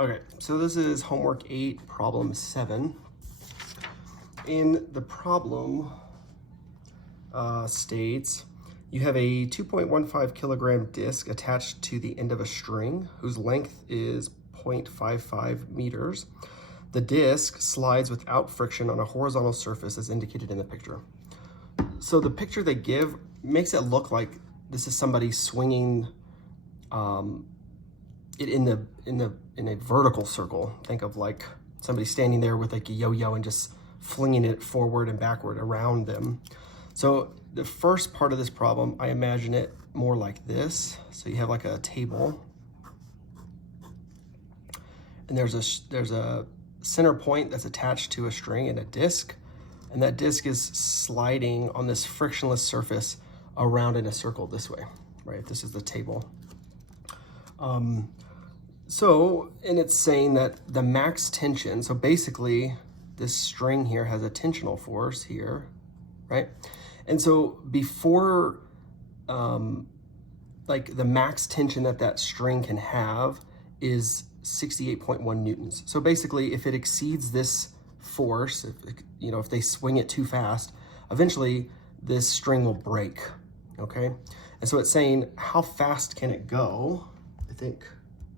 Okay, so this is homework 8, problem 7. In the problem states, you have a 2.15 kilogram disc attached to the end of a string whose length is 0.55 meters. The disc slides without friction on a horizontal surface as indicated in the picture. So the picture they give makes it look like this is somebody swinging it in a vertical circle. Think of like somebody standing there with like a yo-yo and just flinging it forward and backward around them. So the first part of this problem, I imagine it more like this. So you have like a table, and there's a center point that's attached to a string and a disc, and that disc is sliding on this frictionless surface around in a circle this way, right? This is the table. And it's saying that the max tension, so basically this string here has a tensional force here, right? And so before, like the max tension that string can have is 68.1 newtons. So basically if it exceeds this force, if they swing it too fast, eventually this string will break, okay? And so it's saying, how fast can it go? I think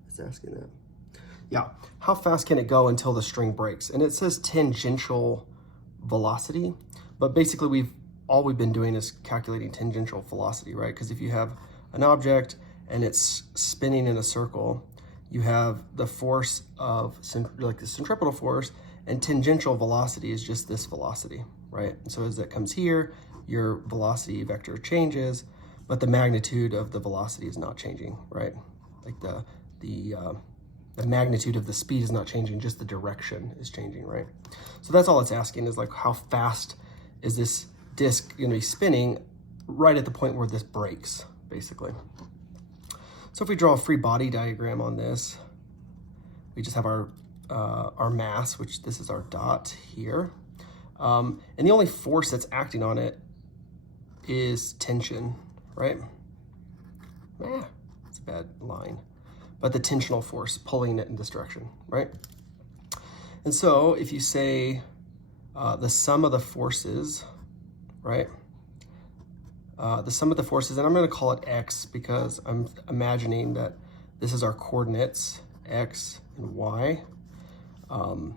it's asking that. Yeah, how fast can it go until the string breaks? And it says tangential velocity, but basically all we've been doing is calculating tangential velocity, right? Because if you have an object and it's spinning in a circle, you have the force of like the centripetal force, and tangential velocity is just this velocity, right? And so as it comes here, your velocity vector changes, but the magnitude of the velocity is not changing, right? Like the magnitude of the speed is not changing, just the direction is changing, right? So that's all it's asking, is like how fast is this disc gonna be spinning right at the point where this breaks, basically. So if we draw a free body diagram on this, we just have our mass, which this is our dot here. And the only force that's acting on it is tension, right? It's a bad line. But the tensional force pulling it in this direction, right? And so if you say the sum of the forces, right? The sum of the forces, and I'm gonna call it X because I'm imagining that this is our coordinates, X and Y, And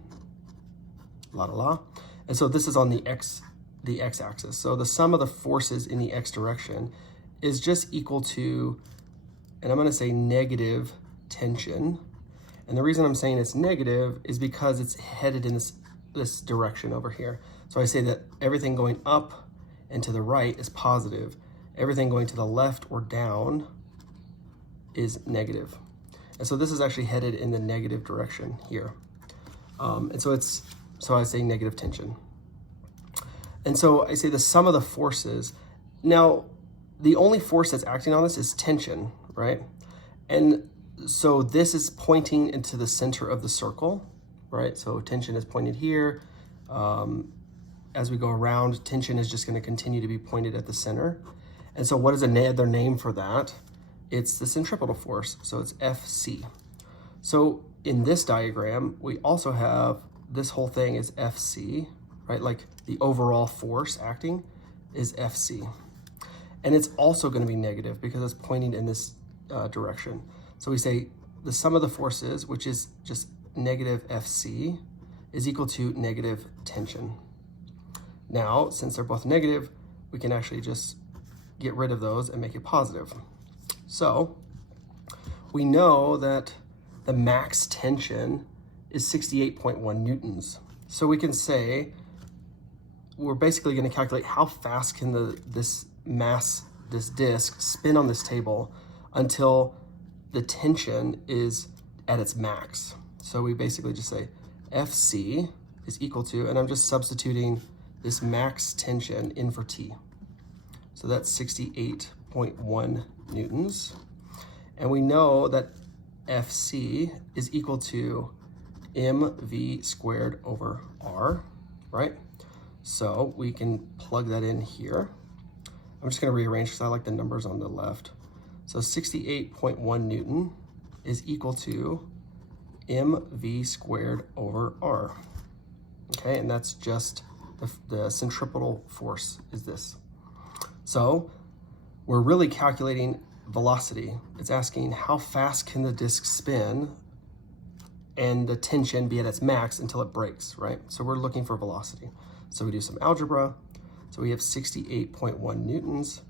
so this is on the X axis. So the sum of the forces in the X direction is just equal to, and I'm gonna say negative tension. And the reason I'm saying it's negative is because it's headed in this direction over here. So I say that everything going up and to the right is positive. Everything going to the left or down is negative. And so this is actually headed in the negative direction here. And so I say negative tension. And so I say the sum of the forces. Now, the only force that's acting on this is tension, right? And so this is pointing into the center of the circle, right? So tension is pointed here. As we go around, tension is just going to continue to be pointed at the center. And so what is another name for that? It's the centripetal force, so it's Fc. So in this diagram, we also have this whole thing is Fc, right? Like the overall force acting is Fc. And it's also going to be negative because it's pointing in this direction. So we say the sum of the forces, which is just negative Fc, is equal to negative tension. Now, since they're both negative, we can actually just get rid of those and make it positive. So we know that the max tension is 68.1 newtons. So we can say we're basically going to calculate how fast can this disc spin on this table until the tension is at its max. So we basically just say Fc is equal to, and I'm just substituting this max tension in for T. So that's 68.1 newtons. And we know that Fc is equal to mv squared over r, right? So we can plug that in here. I'm just gonna rearrange because I like the numbers on the left. So 68.1 Newton is equal to mv squared over r. Okay, and that's just the centripetal force is this. So we're really calculating velocity. It's asking how fast can the disk spin and the tension be at its max until it breaks, right? So we're looking for velocity. So we do some algebra. So we have 68.1 newtons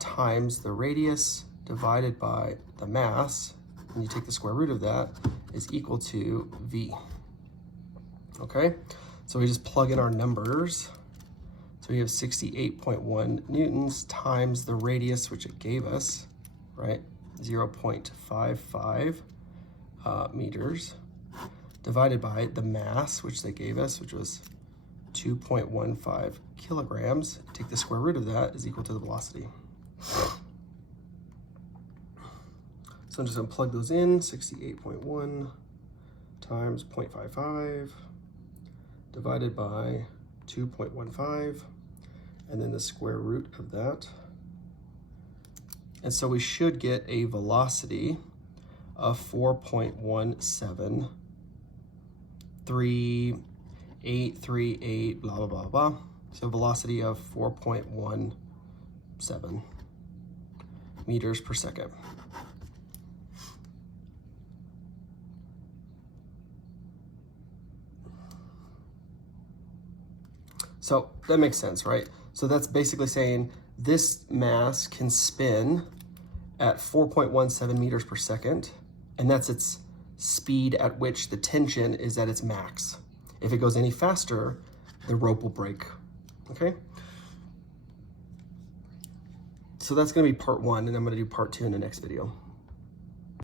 times the radius divided by the mass, and you take the square root of that, is equal to v. Okay, so we just plug in our numbers. So we have 68.1 newtons times the radius, which it gave us, right? 0.55 meters, divided by the mass, which they gave us, which was 2.15 kilograms. Take the square root of that is equal to the velocity. So I'm just gonna plug those in, 68.1 times 0.55 divided by 2.15, and then the square root of that. And so we should get a velocity of 4.1733838, blah, blah, blah, blah. So velocity of 4.17 meters per second. So that makes sense, right? So that's basically saying this mass can spin at 4.17 meters per second, and that's its speed at which the tension is at its max. If it goes any faster, the rope will break, okay? So that's gonna be part one, and I'm gonna do part two in the next video.